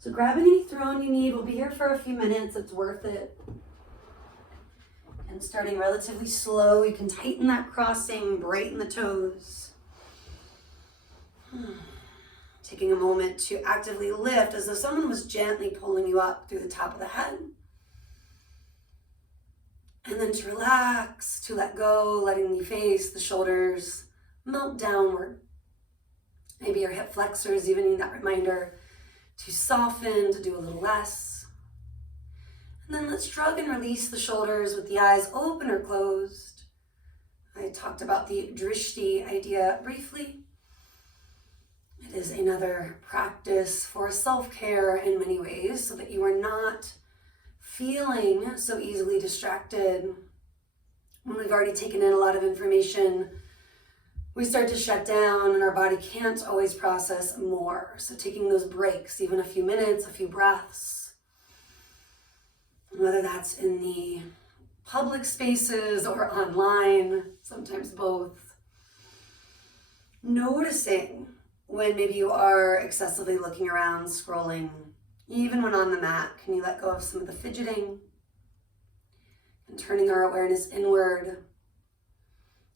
So grabbing any throne you need. We'll be here for a few minutes. It's worth it. And starting relatively slow, you can tighten that crossing, brighten the toes. Taking a moment to actively lift as though someone was gently pulling you up through the top of the head. And then to relax, to let go, letting the face, the shoulders melt downward. Maybe your hip flexors even need that reminder to soften, to do a little less. And then let's shrug and release the shoulders with the eyes open or closed. I talked about the drishti idea briefly. It is another practice for self-care in many ways so that you are not feeling so easily distracted. When we've already taken in a lot of information, we start to shut down and our body can't always process more. So taking those breaks, even a few minutes, a few breaths, whether that's in the public spaces or online, sometimes both. Noticing when maybe you are excessively looking around, scrolling, even when on the mat, can you let go of some of the fidgeting and turning our awareness inward?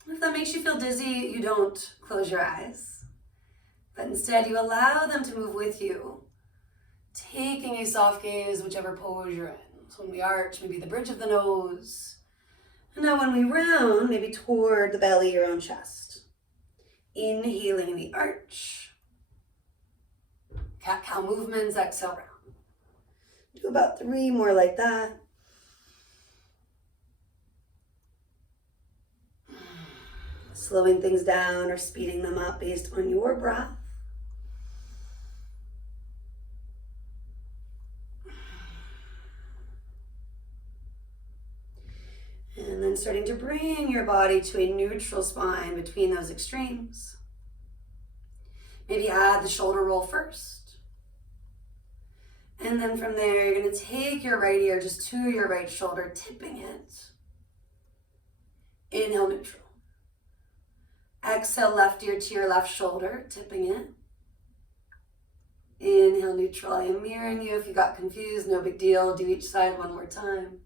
If that makes you feel dizzy, you don't close your eyes, but instead you allow them to move with you, taking a soft gaze, whichever pose you're in. So when we arch, maybe the bridge of the nose. And now when we round, maybe toward the belly, your own chest. Inhaling the arch. Cat-cow movements, exhale round. Do about 3 more like that. Slowing things down or speeding them up based on your breath. And then starting to bring your body to a neutral spine between those extremes. Maybe add the shoulder roll first. And then from there, you're going to take your right ear just to your right shoulder, tipping it. Inhale, neutral. Exhale, left ear to your left shoulder, tipping it. Inhale, neutral. I am mirroring you. If you got confused, no big deal. Do each side one more time.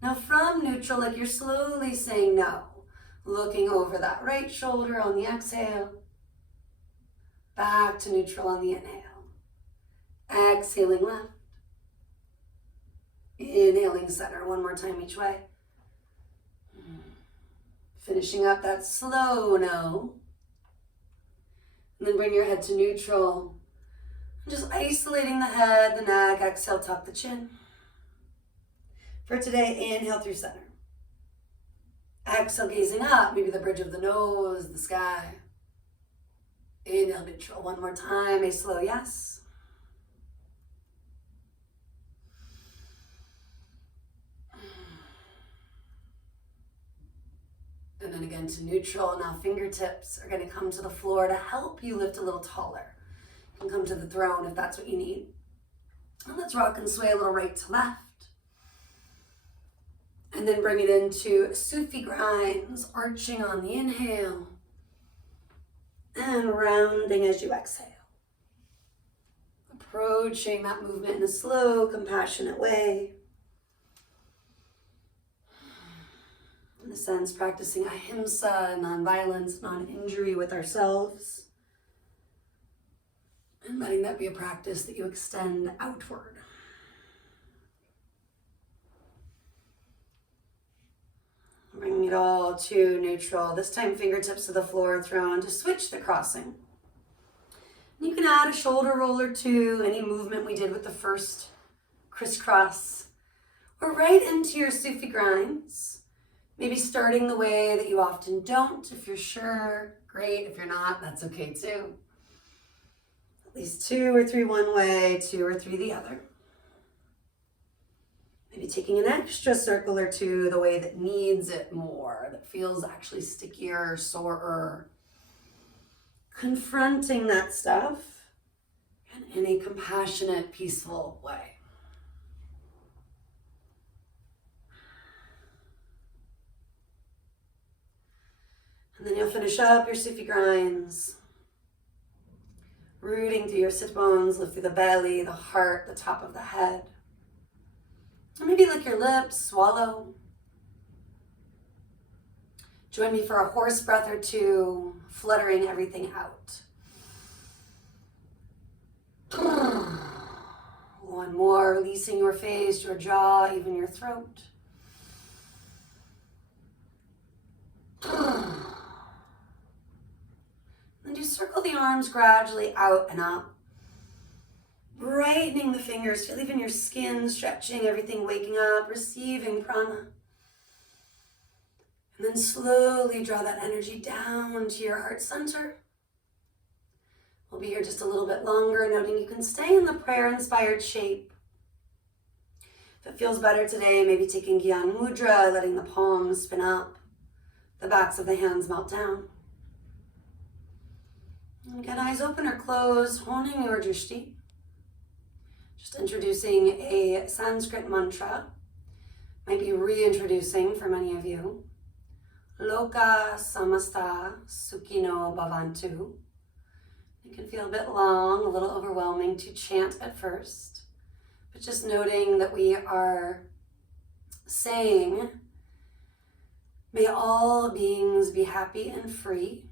Now from neutral, like you're slowly saying no. Looking over that right shoulder on the exhale. Back to neutral on the inhale. Exhaling left. Inhaling center. One more time each way. Finishing up that slow no. And then bring your head to neutral. Just isolating the head, the neck. Exhale, tuck the chin. For today, inhale through center. Exhale, gazing up, maybe the bridge of the nose, the sky. Inhale, neutral. One more time, a slow yes. And then again to neutral. Now fingertips are going to come to the floor to help you lift a little taller. You can come to the throne if that's what you need. And let's rock and sway a little right to left. And then bring it into Sufi grinds, arching on the inhale and rounding as you exhale. Approaching that movement in a slow, compassionate way. In a sense, practicing ahimsa, non-violence, non-injury with ourselves. And letting that be a practice that you extend outward. Bringing it all to neutral. This time fingertips to the floor, throne to switch the crossing. You can add a shoulder roll or two, any movement we did with the first crisscross. Or right into your Sufi grinds. Maybe starting the way that you often don't. If you're sure, great. If you're not, that's okay too. At least 2 or 3 one way, 2 or 3 the other. Maybe taking an extra circle or 2 the way that needs it more, that feels actually stickier, sorer. Confronting that stuff and in a compassionate, peaceful way. And then you'll finish up your Sufi grinds. Rooting through your sit bones, lift through the belly, the heart, the top of the head. And maybe lick your lips, swallow. Join me for a horse breath or two, fluttering everything out. One more, releasing your face, your jaw, even your throat. Then just circle the arms gradually out and up. Brightening the fingers, feel even your skin stretching, everything waking up, receiving prana. And then slowly draw that energy down to your heart center. We'll be here just a little bit longer, noting you can stay in the prayer-inspired shape. If it feels better today, maybe taking Gyan Mudra, letting the palms spin up, the backs of the hands melt down. And again, eyes open or closed, honing your drishti. Just introducing a Sanskrit mantra. Might be reintroducing for many of you. Lokah Samastah, sukhino, bhavantu. It can feel a bit long, a little overwhelming to chant at first, but just noting that we are saying, may all beings be happy and free,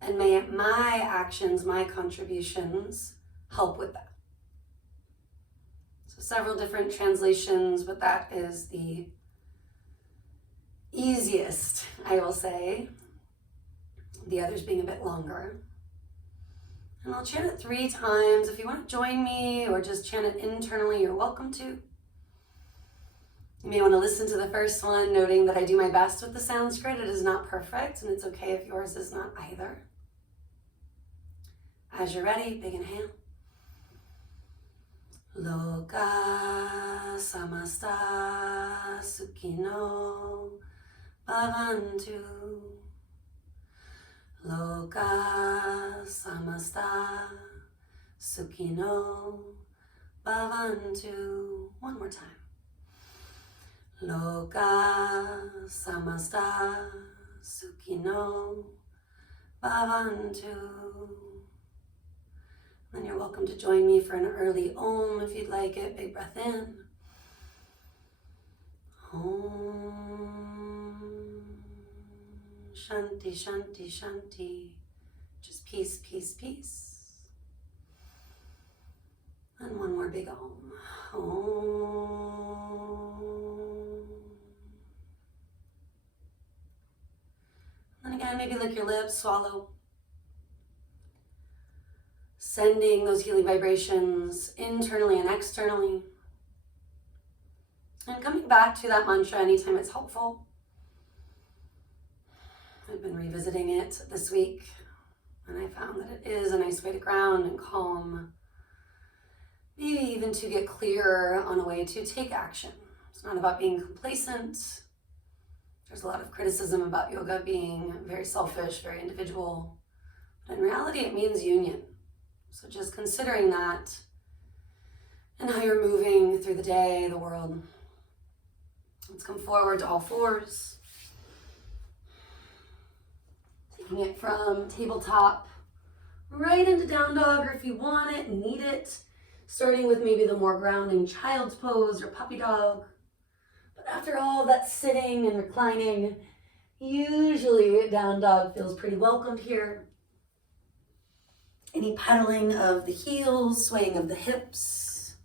and may my actions, my contributions help with that. So several different translations, but that is the easiest, I will say, the others being a bit longer. And I'll chant it 3 times. If you want to join me or just chant it internally, you're welcome to. You may want to listen to the first one, noting that I do my best with the Sanskrit. It is not perfect, and it's okay if yours is not either. As you're ready, big inhale. Lokah Samastah, sukhino, bhavantu. Lokah Samastah, sukhino, bhavantu. One more time. Lokah Samastah, sukhino, bhavantu. Then you're welcome to join me for an early Om if you'd like it. Big breath in. Om. Shanti, shanti, shanti. Just peace, peace, peace. And one more big Om. Om. And again, maybe lick your lips, swallow. Sending those healing vibrations internally and externally. And coming back to that mantra anytime it's helpful. I've been revisiting it this week, and I found that it is a nice way to ground and calm. Maybe even to get clearer on a way to take action. It's not about being complacent. There's a lot of criticism about yoga being very selfish, very individual. But in reality, it means union. So just considering that and how you're moving through the day, the world. Let's come forward to all fours. Taking it from tabletop right into down dog, or if you want it and need it, starting with maybe the more grounding child's pose or puppy dog. But after all that sitting and reclining, usually down dog feels pretty welcomed here. Any pedaling of the heels, swaying of the hips.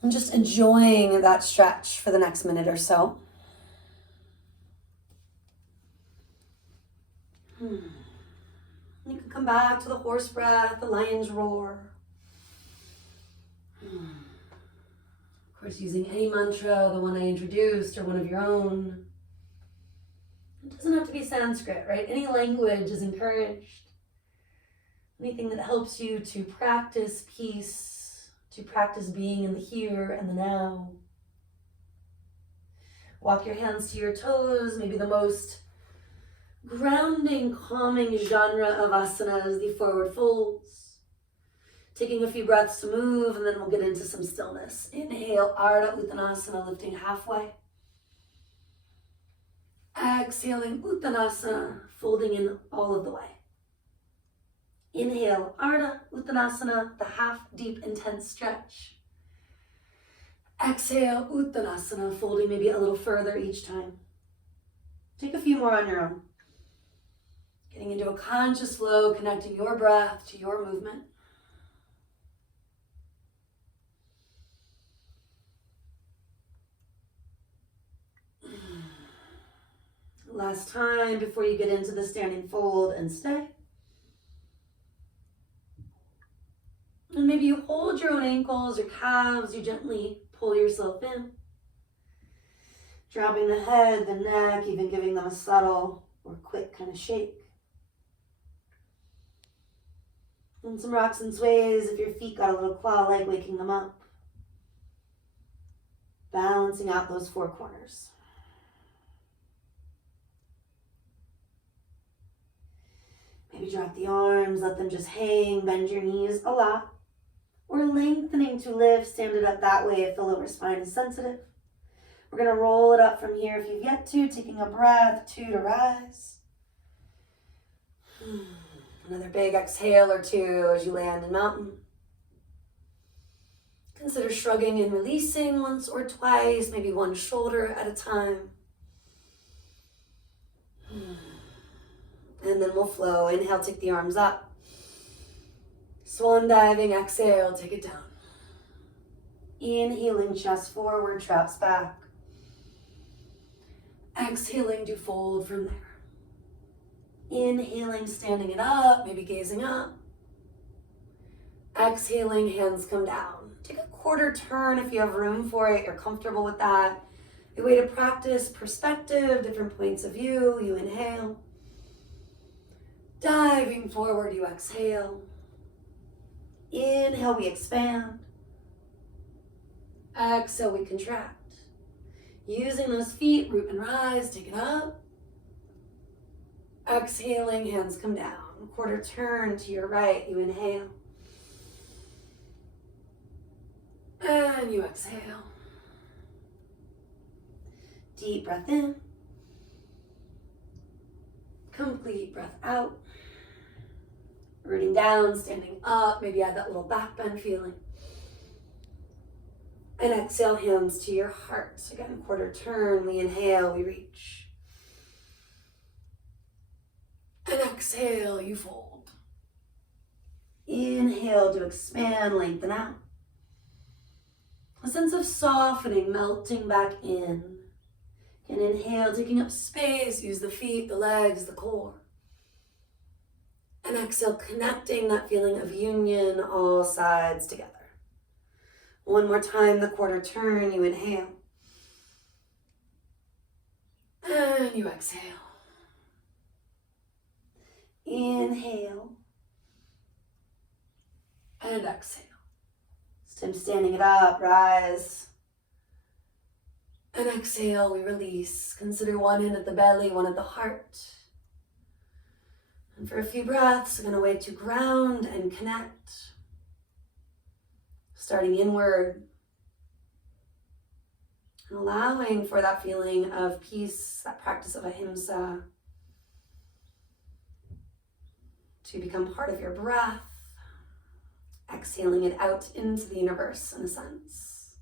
And just enjoying that stretch for the next minute or so. You can come back to the horse breath, the lion's roar. Of course, using any mantra, the one I introduced, or one of your own. It doesn't have to be Sanskrit, right? Any language is encouraged. Anything that helps you to practice peace, to practice being in the here and the now. Walk your hands to your toes. Maybe the most grounding, calming genre of asana is the forward folds. Taking a few breaths to move, and then we'll get into some stillness. Inhale, Ardha Uttanasana, lifting halfway. Exhaling Uttanasana, folding in all of the way. Inhale, Ardha Uttanasana, the half deep intense stretch. Exhale, Uttanasana, folding maybe a little further each time. Take a few more on your own. Getting into a conscious flow, connecting your breath to your movement. Last time before you get into the standing fold and stay. And maybe you hold your own ankles or calves, you gently pull yourself in. Dropping the head, the neck, even giving them a subtle or quick kind of shake. And some rocks and sways if your feet got a little claw-like, waking them up. Balancing out those four corners. Maybe drop the arms, let them just hang, bend your knees a lot. Or lengthening to lift, stand it up that way if the lower spine is sensitive. We're going to roll it up from here if you've yet to, taking a breath, 2 to rise. Another big exhale or 2 as you land in mountain. Consider shrugging and releasing once or twice, maybe one shoulder at a time. And then we'll flow. Inhale, take the arms up. Swan diving, exhale, take it down. Inhaling, chest forward, traps back. Exhaling, do fold from there. Inhaling, standing it up, maybe gazing up. Exhaling, hands come down. Take a quarter turn if you have room for it, you're comfortable with that. A way to practice perspective, different points of view. You inhale. Diving forward, you exhale. Inhale, we expand. Exhale, we contract. Using those feet, root and rise, take it up. Exhaling, hands come down. Quarter turn to your right, you inhale. And you exhale. Deep breath in. Complete breath out. Rooting down, standing up, maybe add that little back bend feeling. And exhale, hands to your heart. Again, quarter turn, we inhale, we reach. And exhale, you fold. Inhale to expand, lengthen out. A sense of softening, melting back in. And inhale, taking up space, use the feet, the legs, the core. And exhale, connecting that feeling of union, all sides together. One more time, the quarter turn, you inhale. And you exhale. Inhale. And exhale. This time standing it up, rise. And exhale, we release. Consider one hand at the belly, one at the heart. And for a few breaths, we're going to wait to ground and connect. Starting inward. And allowing for that feeling of peace, that practice of ahimsa, to become part of your breath. Exhaling it out into the universe in a sense.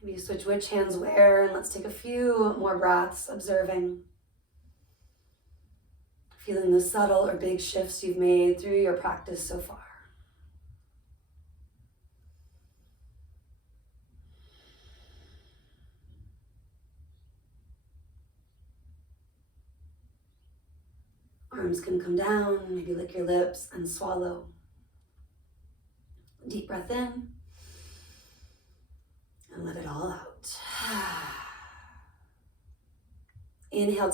Maybe you switch which hands where, and let's take a few more breaths, observing. Feeling the subtle or big shifts you've made through your practice so far. Arms can come down, maybe lick your lips and swallow. Deep breath in. And let it all out. Inhale.